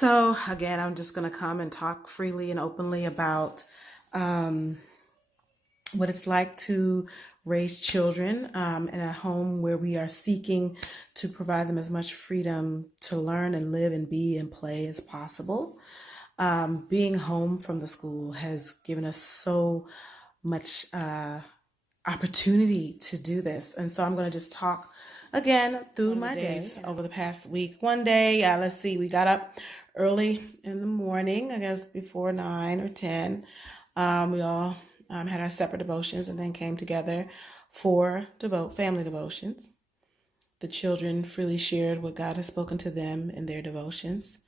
So again, I'm just going to come and talk freely and openly about um, what it's like to raise children in a home where we are seeking to provide them as much freedom to learn and live and be and play as possible. Being home from the school has given us so much opportunity to do this. And so I'm going to just talk again through my days over the past week. One day, let's see, we got up early in the morning, I guess before 9 or 10. We all had our separate devotions and then came together for family devotions. The children freely shared what God has spoken to them in their devotions.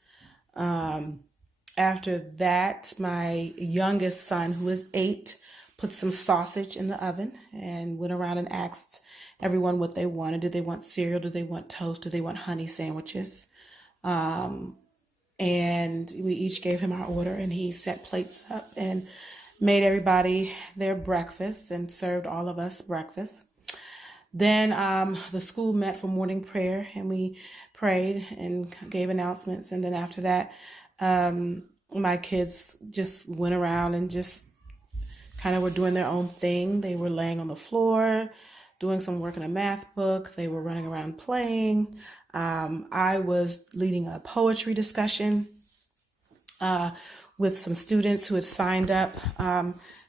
After that, my youngest son, who is 8, put some sausage in the oven and went around and asked everyone what they wanted. Did they want cereal? Did they want toast? Did they want honey sandwiches? And we each gave him our order, and he set plates up and made everybody their breakfast and served all of us breakfast. Then the school met for morning prayer, and we prayed and gave announcements. And then after that, my kids just went around and just kind of were doing their own thing. They were laying on the floor, doing some work in a math book. They were running around playing. I was leading a poetry discussion with some students who had signed up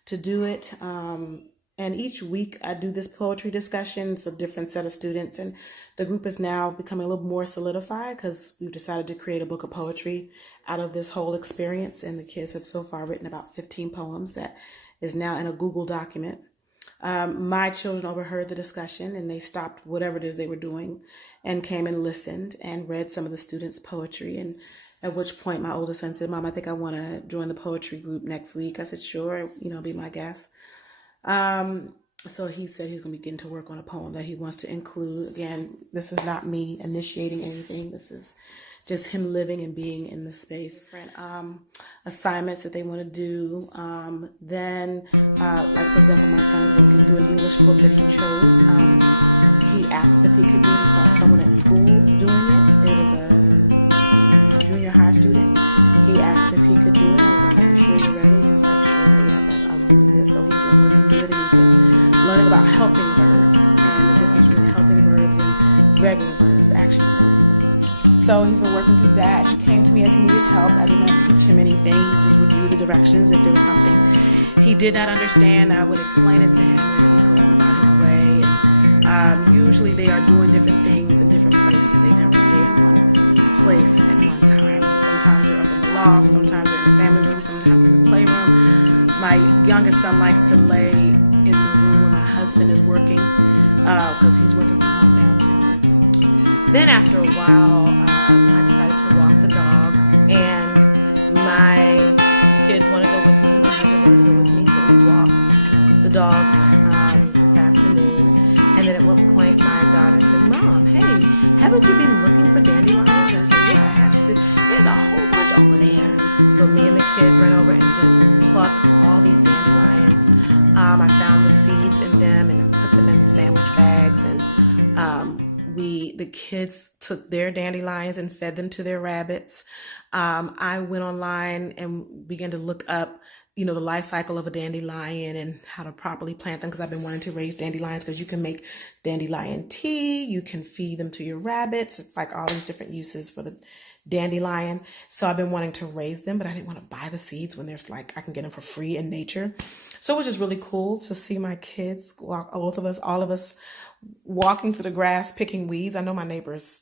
to do it. And each week I do this poetry discussion. It's a different set of students. And the group is now becoming a little more solidified because we've decided to create a book of poetry out of this whole experience. And the kids have so far written about 15 poems that is now in a Google document. My children overheard the discussion and they stopped whatever it is they were doing and came and listened and read some of the students' poetry. And at which point my oldest son said, "Mom, I think I want to join the poetry group next week." I said, "Sure, be my guest." So he said he's going to be getting to work on a poem that he wants to include. Again, this is not me initiating anything. This is just him living and being in the space. Different assignments that they want to do. Then, like for example, my son is working through an English book that he chose. He asked if he could do it. He saw someone at school doing it. It was a junior high student. He asked if he could do it. I was like, "Are you sure you're ready?" He was like, "Sure." I was like, "I'll do this." So he's been working through it, and he's been learning about helping verbs and the difference between helping verbs and regular verbs, action verbs. So he's been working through that. He came to me as he needed help. I did not teach him anything. He just would read the directions. If there was something he did not understand, I would explain it to him, and he'd go on about his way. And usually they are doing different things in different places. They never stay in one place at one time. Sometimes they're up in the loft, sometimes they're in the family room, sometimes in the playroom. My youngest son likes to lay in the room where my husband is working because he's working from home now too. Then after a while, I decided to walk the dog, and my kids wanted to go with me. My husband wanted to go with me, so we walked the dogs this afternoon. And then at one point, my daughter says, "Mom, hey, haven't you been looking for dandelions?" I said, "Yeah, I have." She said, "There's a whole bunch over there." So me and the kids ran over and just plucked all these dandelions. I found the seeds in them and put them in sandwich bags. And the kids took their dandelions and fed them to their rabbits. I went online and began to look up the life cycle of a dandelion and how to properly plant them, because I've been wanting to raise dandelions, because you can make dandelion tea, you can feed them to your rabbits. It's like all these different uses for the dandelion. So I've been wanting to raise them, but I didn't want to buy the seeds when there's I can get them for free in nature. So it was just really cool to see my kids walk, all of us walking through the grass, picking weeds. I know my neighbors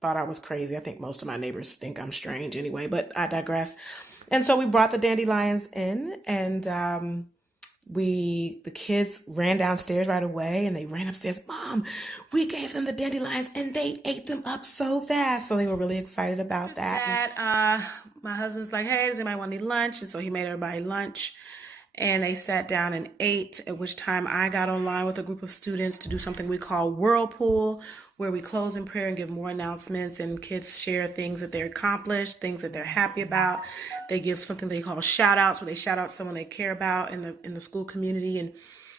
thought I was crazy. I think most of my neighbors think I'm strange anyway, but I digress. And so we brought the dandelions in, and the kids ran downstairs right away, and they ran upstairs. "Mom, we gave them the dandelions and they ate them up so fast." So they were really excited about that. My husband's like, "Hey, does anybody want to eat lunch?" And so he made everybody lunch, and they sat down and ate, at which time I got online with a group of students to do something we call Whirlpool, where we close in prayer and give more announcements, and kids share things that they're accomplished, things that they're happy about. They give something they call shout outs, where they shout out someone they care about in the school community. And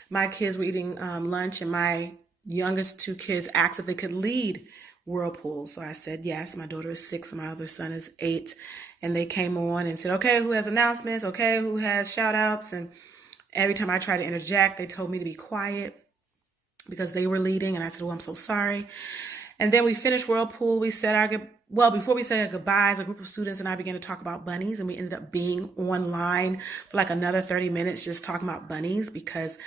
my kids were eating lunch, and my youngest 2 kids asked if they could lead whirlpool. So I said yes. My daughter is 6 and my other son is 8. And they came on and said, okay, who has announcements? Okay, who has shout outs? And every time I tried to interject, they told me to be quiet because they were leading. And I said, oh, I'm so sorry. And then we finished whirlpool. We said before we said our goodbyes, a group of students and I began to talk about bunnies, and we ended up being online for like another 30 minutes just talking about bunnies because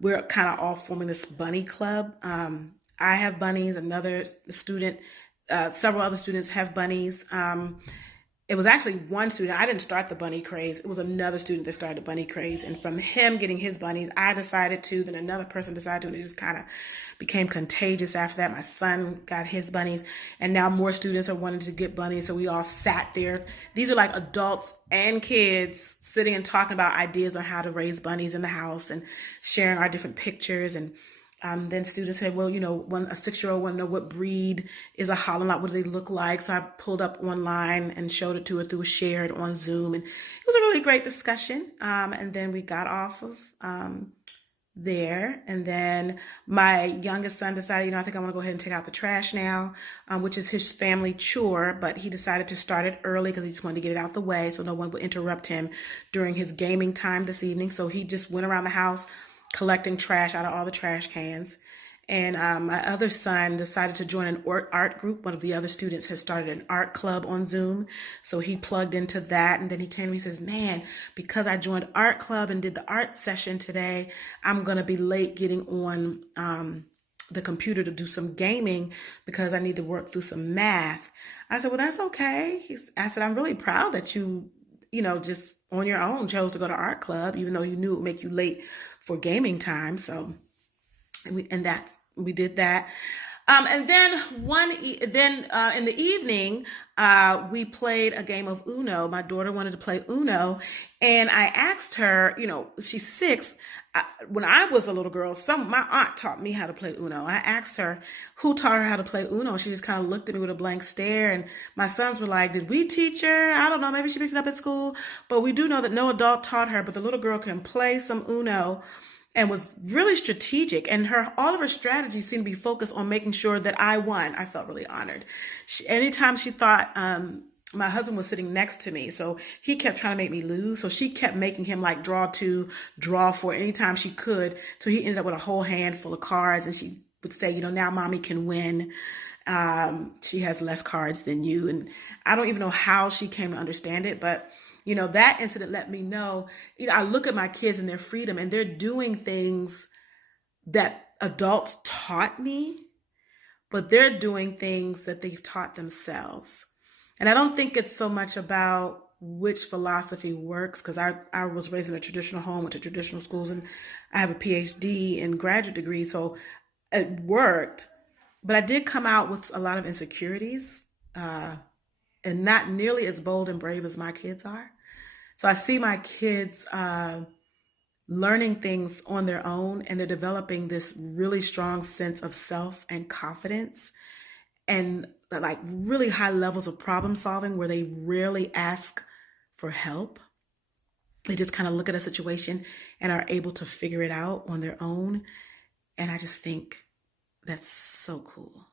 we're kind of all forming this bunny club. I have bunnies, another student, several other students have bunnies. It was actually one student. I didn't start the bunny craze. It was another student that started the bunny craze. And from him getting his bunnies, I decided to, then another person decided to, and it just kind of became contagious after that. My son got his bunnies, and now more students are wanting to get bunnies. So we all sat there. These are like adults and kids sitting and talking about ideas on how to raise bunnies in the house and sharing our different pictures. And then students said, well, when a 6-year-old want to know what breed is a Holland Lot, what do they look like? So I pulled up online and showed it to her through shared on Zoom. And it was a really great discussion. And then we got off of there. And then my youngest son decided, I think I want to go ahead and take out the trash now, which is his family chore. But he decided to start it early because he just wanted to get it out the way so no one would interrupt him during his gaming time this evening. So he just went around the house collecting trash out of all the trash cans. And my other son decided to join an art group. One of the other students has started an art club on Zoom. So he plugged into that. And then he came to me and says, man, because I joined art club and did the art session today, I'm going to be late getting on the computer to do some gaming because I need to work through some math. I said, well, that's okay. I said, I'm really proud that you just on your own chose to go to art club, even though you knew it would make you late for gaming time. So, we did that. And then in the evening, we played a game of Uno. My daughter wanted to play Uno, and I asked her, she's 6. When I was a little girl, my aunt taught me how to play Uno. I asked her who taught her how to play Uno. She just kind of looked at me with a blank stare, and my sons were like, did we teach her? I don't know, maybe she picked it up at school, but we do know that no adult taught her, but the little girl can play some Uno and was really strategic, and all of her strategies seemed to be focused on making sure that I won. I felt really honored. Anytime she thought my husband was sitting next to me, so he kept trying to make me lose. So she kept making him like draw 2, draw 4 anytime she could. So he ended up with a whole hand full of cards, and she would say, now mommy can win. She has less cards than you. And I don't even know how she came to understand it, but that incident let me know, I look at my kids and their freedom, and they're doing things that adults taught me, but they're doing things that they've taught themselves. And I don't think it's so much about which philosophy works, because I was raised in a traditional home, went to traditional schools, and I have a PhD and graduate degree, so it worked. But I did come out with a lot of insecurities, and not nearly as bold and brave as my kids are. So I see my kids learning things on their own, and they're developing this really strong sense of self and confidence, and like really high levels of problem solving where they rarely ask for help. They just kind of look at a situation and are able to figure it out on their own. And I just think that's so cool.